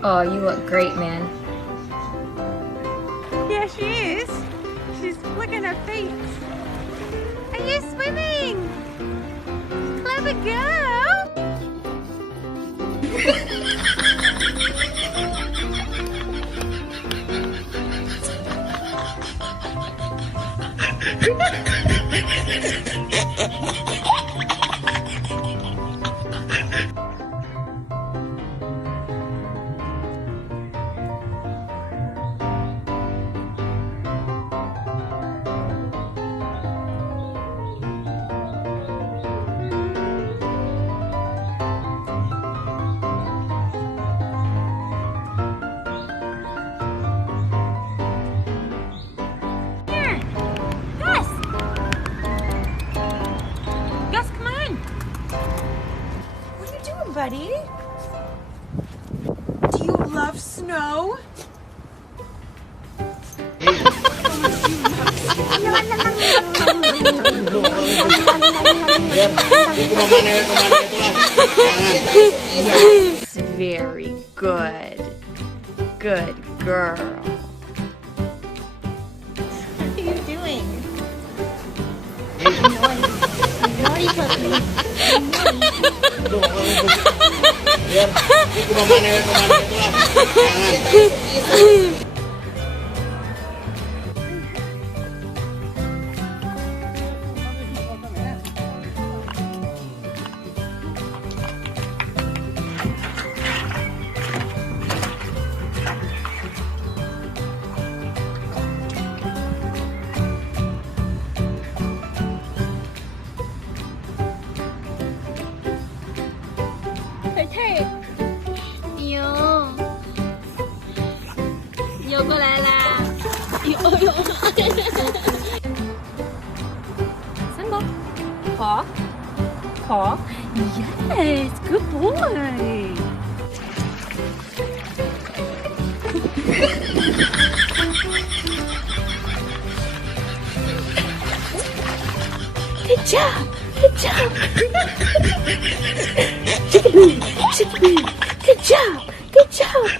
Oh, you look great, man. Yeah, she is. She's flicking her feet. Are you swimming? Clever girl. Buddy, do you love snow? Yes, very good. Good girl. What are you doing? Naughty puppy. Yo 过来啦！哟。三个，好，好 ，Yes, good boy. Good job, good job. Good job, good job.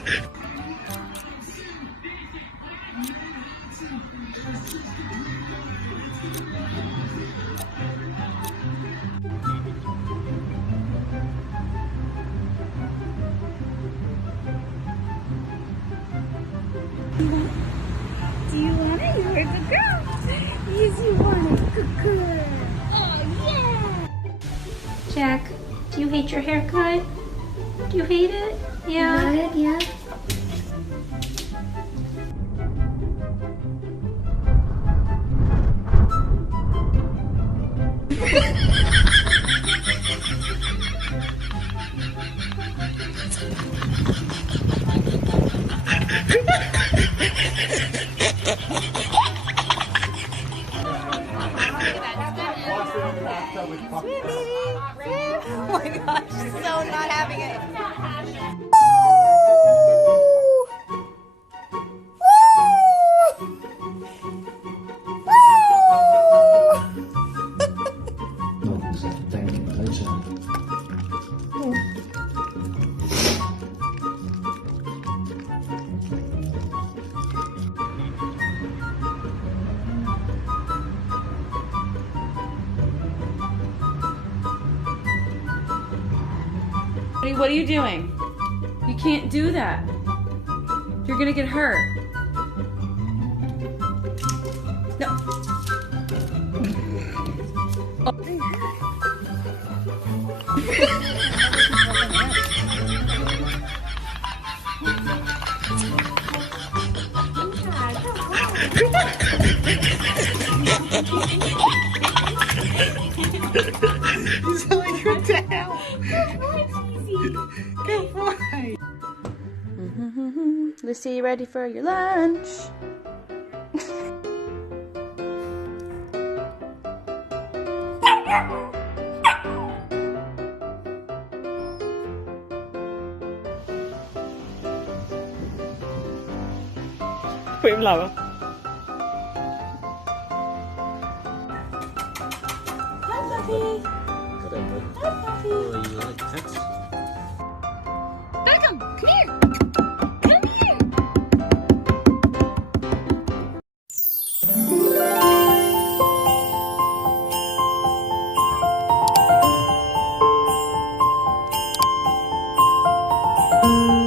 Do you want it? You're a good girl. Yes, you want it. Good girl. Oh, yeah. Jack, do you hate your haircut? Do you hate it? Yeah. Yeah. Oh my gosh, she's so not having it. What are you doing? You can't do that. You're gonna get hurt. No. He's telling her down. Good boy. Lucy, you ready for your lunch? Put him lower. Hi, Puppy. Hi, Puppy. Oh, you like pets? Beckham, come here. Bye.